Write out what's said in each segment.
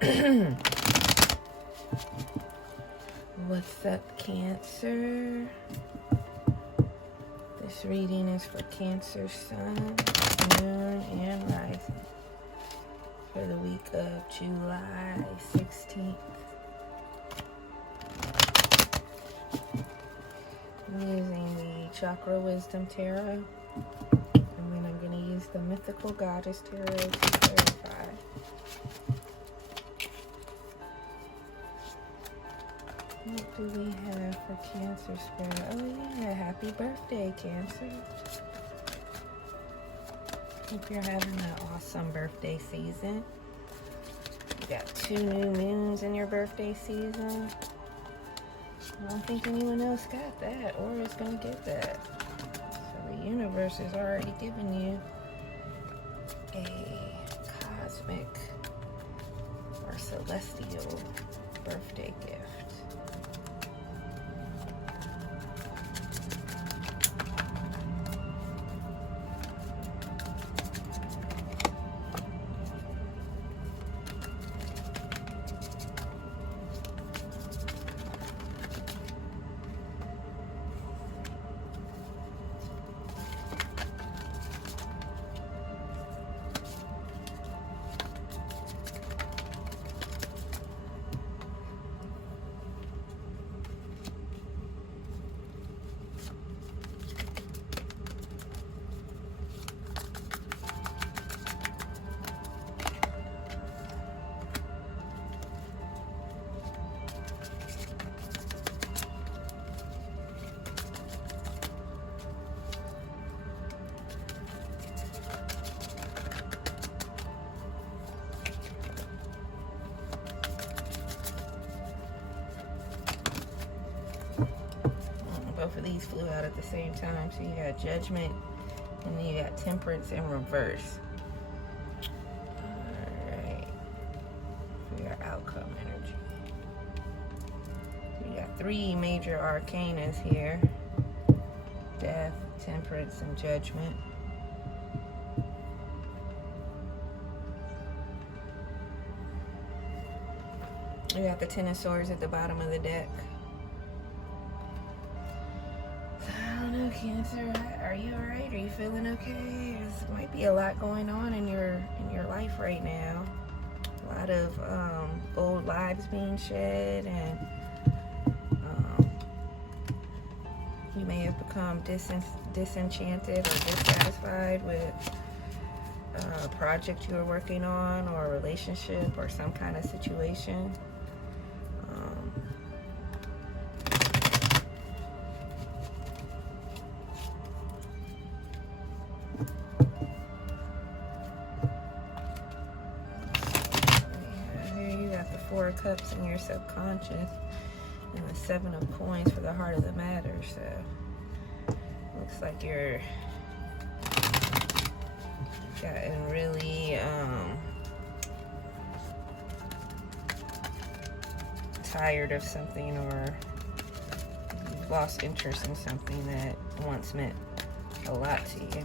What's up, Cancer? This reading is for Cancer Sun, Moon, and Rising for the week of July 16th. I'm using the Chakra Wisdom Tarot, and then I'm going to use the Mythical Goddess Tarot to clarify. What do we have for Cancer Spirit? Oh yeah, happy birthday, Cancer. Hope you're having an awesome birthday season. You got 2 new moons in your birthday season. I don't think anyone else got that or is going to get that. So the universe has already given you a cosmic or celestial birthday gift. Both of these flew out at the same time. So you got Judgment and then you got Temperance in reverse. Alright. For your outcome energy. So you got 3 major arcanas here. Death, Temperance, and Judgment. You got the 10 of Swords at the bottom of the deck. Cancer, are you alright? Are you feeling okay? There might be a lot going on in your life right now. A lot of old lives being shed, and you may have become disenchanted or dissatisfied with a project you were working on, or a relationship, or some kind of situation. Four of Cups in your subconscious, and the 7 of Coins for the heart of the matter. So looks like you're getting really tired of something, or you've lost interest in something that once meant a lot to you.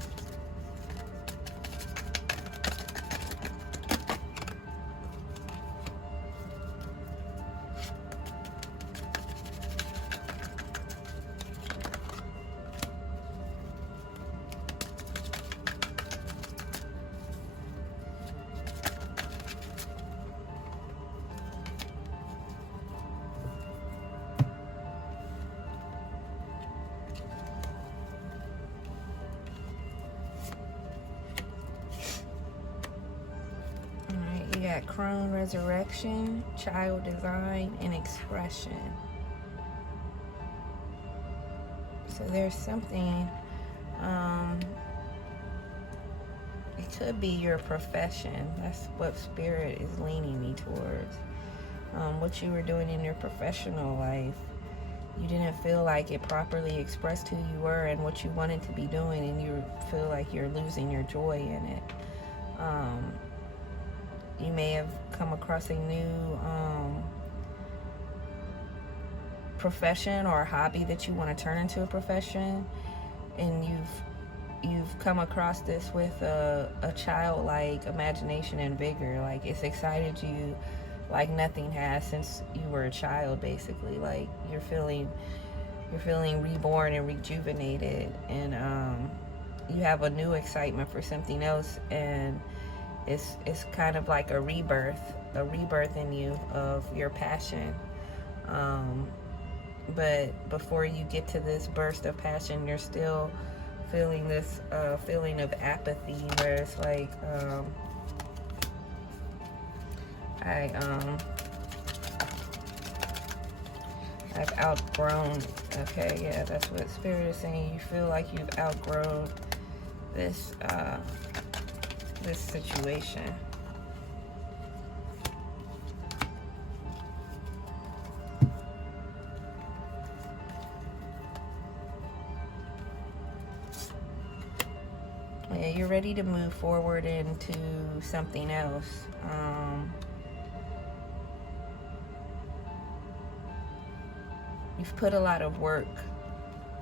Got Crone, Resurrection, Child Design, and Expression. So there's something, it could be your profession. That's what Spirit is leaning me towards. What you were doing in your professional life, you didn't feel like it properly expressed who you were and what you wanted to be doing, and you feel like you're losing your joy in it. You may have come across a new profession or a hobby that you want to turn into a profession, and you've come across this with a childlike imagination and vigor. Like, it's excited you like nothing has since you were a child, basically. Like you're feeling reborn and rejuvenated, and you have a new excitement for something else, and it's kind of like a rebirth in you of your passion. But before you get to this burst of passion, you're still feeling this feeling of apathy, where it's like I've outgrown. Okay, yeah, that's what Spirit is saying. You feel like you've outgrown this this situation. Yeah, you're ready to move forward into something else. You've put a lot of work,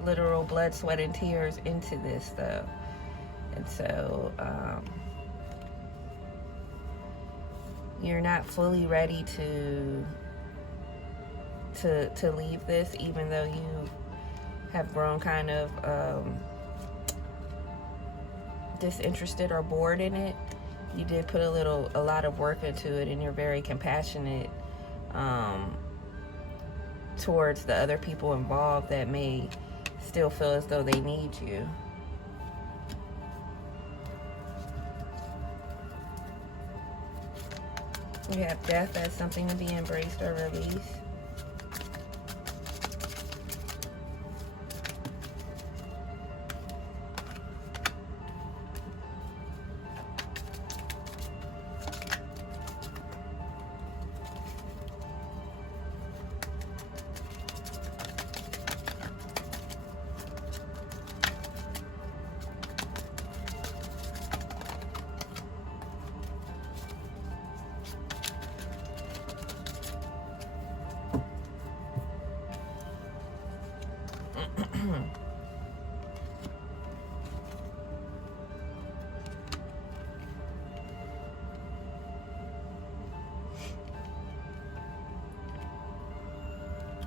literal blood, sweat, and tears into this, though. And so, you're not fully ready to leave this, even though you have grown kind of disinterested or bored in it. You did put a lot of work into it, and you're very compassionate towards the other people involved that may still feel as though they need you. We have death as something to be embraced or released.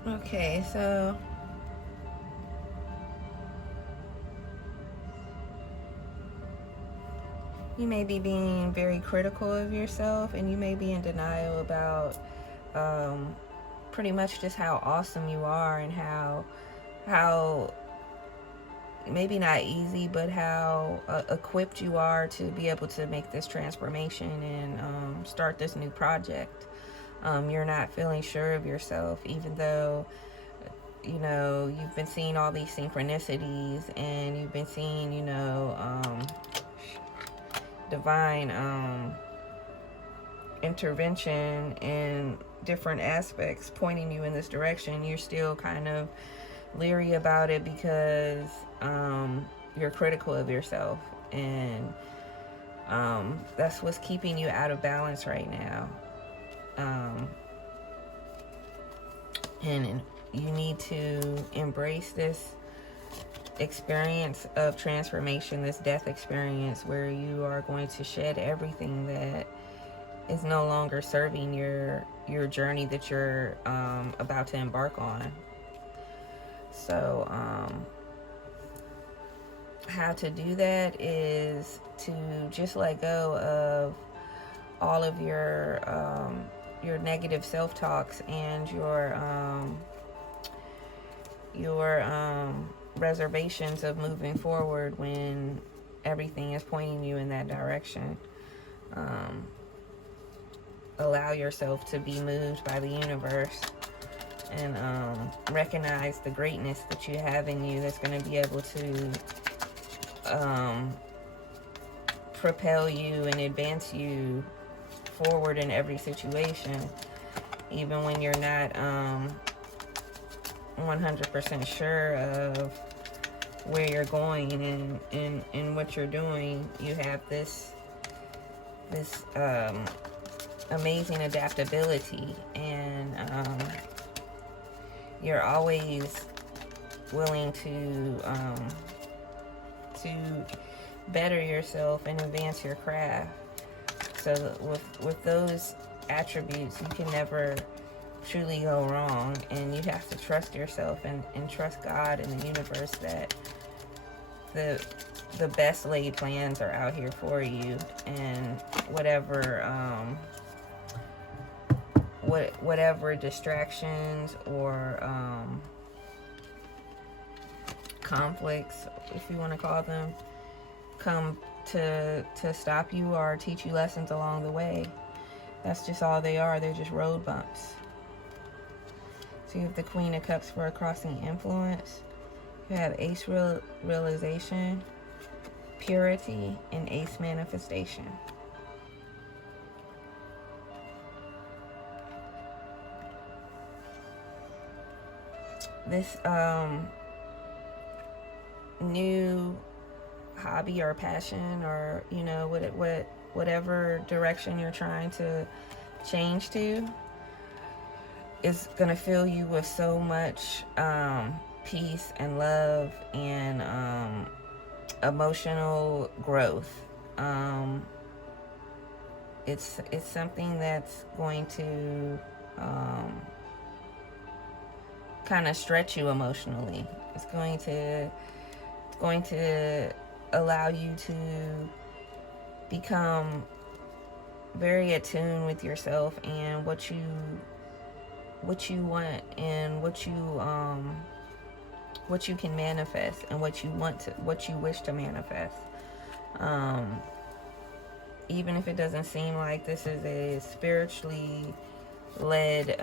Okay, so you may be being very critical of yourself, and you may be in denial about pretty much just how awesome you are, and how maybe not easy, but how equipped you are to be able to make this transformation and start this new project. You're not feeling sure of yourself, even though, you know, you've been seeing all these synchronicities, and you've been seeing, you know, divine intervention in different aspects pointing you in this direction. You're still kind of leery about it because you're critical of yourself, and that's what's keeping you out of balance right now. And you need to embrace this experience of transformation, this death experience, where you are going to shed everything that is no longer serving your journey that you're about to embark on. So how to do that is to just let go of all of your negative self-talks and your reservations of moving forward when everything is pointing you in that direction. Allow yourself to be moved by the universe, and recognize the greatness that you have in you that's going to be able to propel you and advance you forward in every situation, even when you're not 100% sure of where you're going and what you're doing. You have this amazing adaptability, and you're always willing to better yourself and advance your craft. So with those attributes, you can never truly go wrong. And you have to trust yourself and trust God and the universe that the best laid plans are out here for you. And whatever distractions or conflicts, if you want to call them, come to stop you or teach you lessons along the way. That's just all they are. They're just road bumps. So you have the Queen of Cups for a crossing influence. You have Ace realization, purity, and Ace manifestation. This new hobby or passion, or whatever direction you're trying to change to, is going to fill you with so much peace and love and emotional growth. It's something that's going to kind of stretch you emotionally. It's going to allow you to become very attuned with yourself and what you want and what you can manifest and what you wish to manifest. Even if it doesn't seem like this is a spiritually led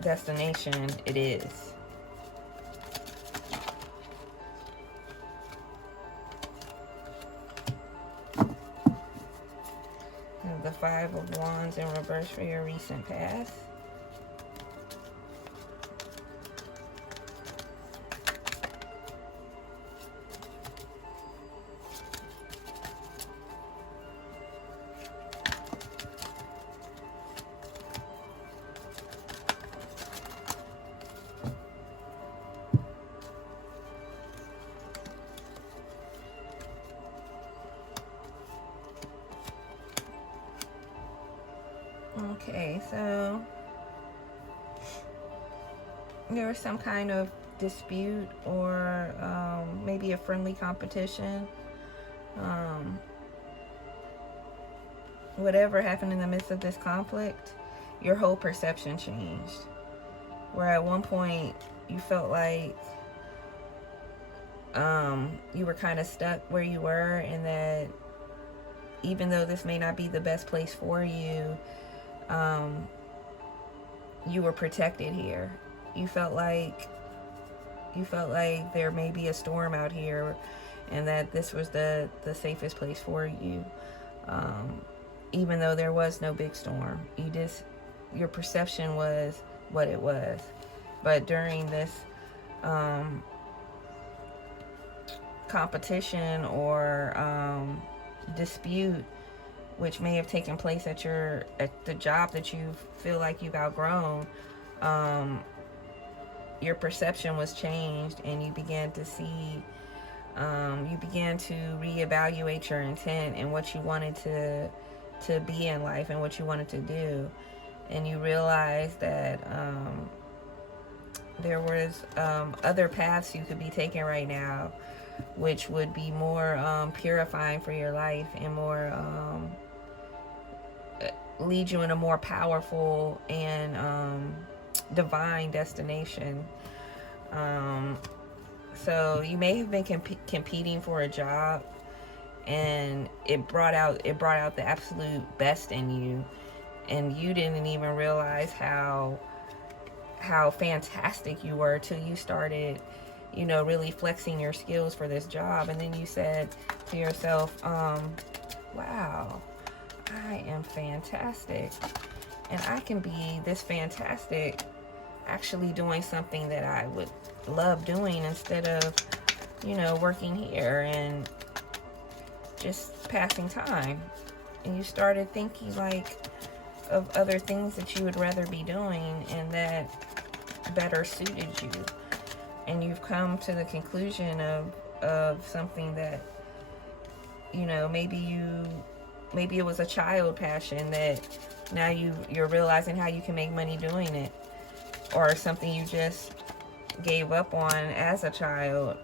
destination, it is. The Five of Wands in reverse for your recent past. Okay, so there was some kind of dispute or maybe a friendly competition. Whatever happened in the midst of this conflict, your whole perception changed. Where at one point you felt like you were kind of stuck where you were, and that even though this may not be the best place for you, you were protected here. You felt like there may be a storm out here, and that this was the safest place for you. Even though there was no big storm, your perception was what it was. But during this competition or dispute, which may have taken place at the job that you feel like you've outgrown, your perception was changed, and you began to see, you began to reevaluate your intent and what you wanted to be in life and what you wanted to do. And you realized that there was other paths you could be taking right now, which would be more purifying for your life and more lead you in a more powerful and divine destination. So you may have been competing for a job, and it brought out the absolute best in you, and you didn't even realize how fantastic you were till you started, really flexing your skills for this job. And then you said to yourself, wow, I am fantastic, and I can be this fantastic actually doing something that I would love doing instead of, working here and just passing time. And you started thinking of other things that you would rather be doing and that better suited you. And you've come to the conclusion of something that, maybe maybe it was a child passion that now you're realizing how you can make money doing it, or something you just gave up on as a child.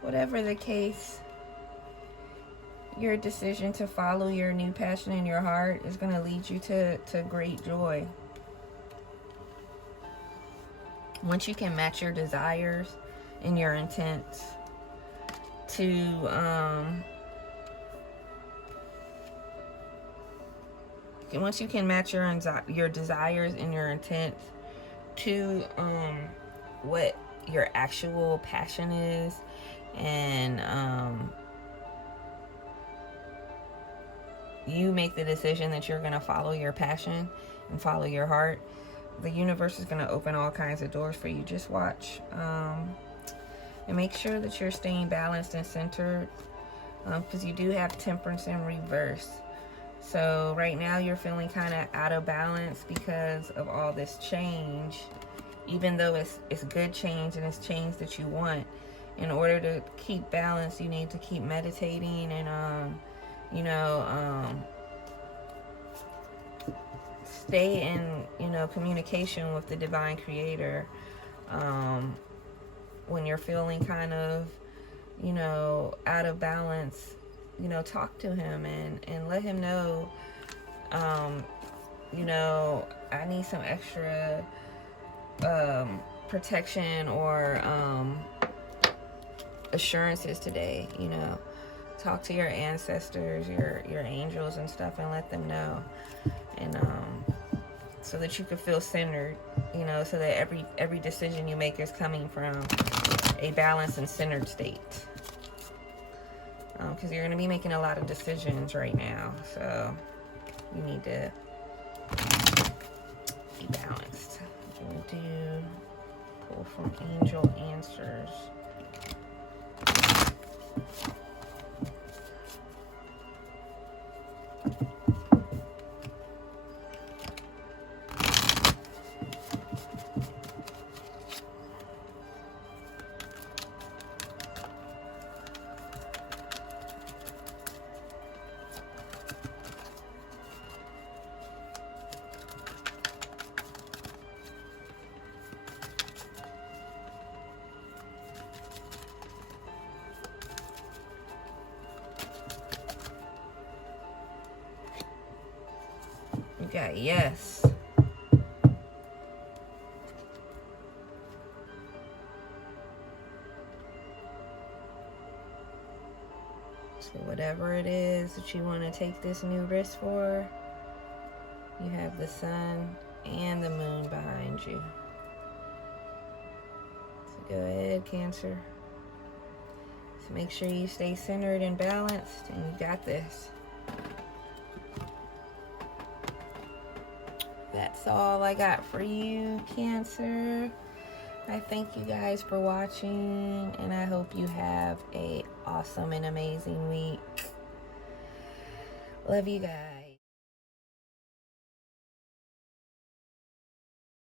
Whatever the case, your decision to follow your new passion in your heart is going to lead you to great joy. Once you can match your desires and your intents to once you can match your desires and your intents to what your actual passion is, and you make the decision that you're going to follow your passion and follow your heart, the universe is going to open all kinds of doors for you. Just watch. And make sure that you're staying balanced and centered, because you do have temperance in reverse. So right now you're feeling kind of out of balance because of all this change, even though it's good change and it's change that you want. In order to keep balance, you need to keep meditating and stay in communication with the divine creator. When you're feeling kind of out of balance, talk to him and let him know, I need some extra protection or assurances today. Talk to your ancestors, your angels and stuff, and let them know, and so that you can feel centered, so that every decision you make is coming from a balanced and centered state, because you're going to be making a lot of decisions right now, so you need to be balanced. We'll do pull from angel answers. You got yes. So whatever it is that you want to take this new risk for, you have the sun and the moon behind you. So go ahead, Cancer. So make sure you stay centered and balanced, and you got this. That's all I got for you, Cancer. I thank you guys for watching, and I hope you have an awesome and amazing week. Love you guys.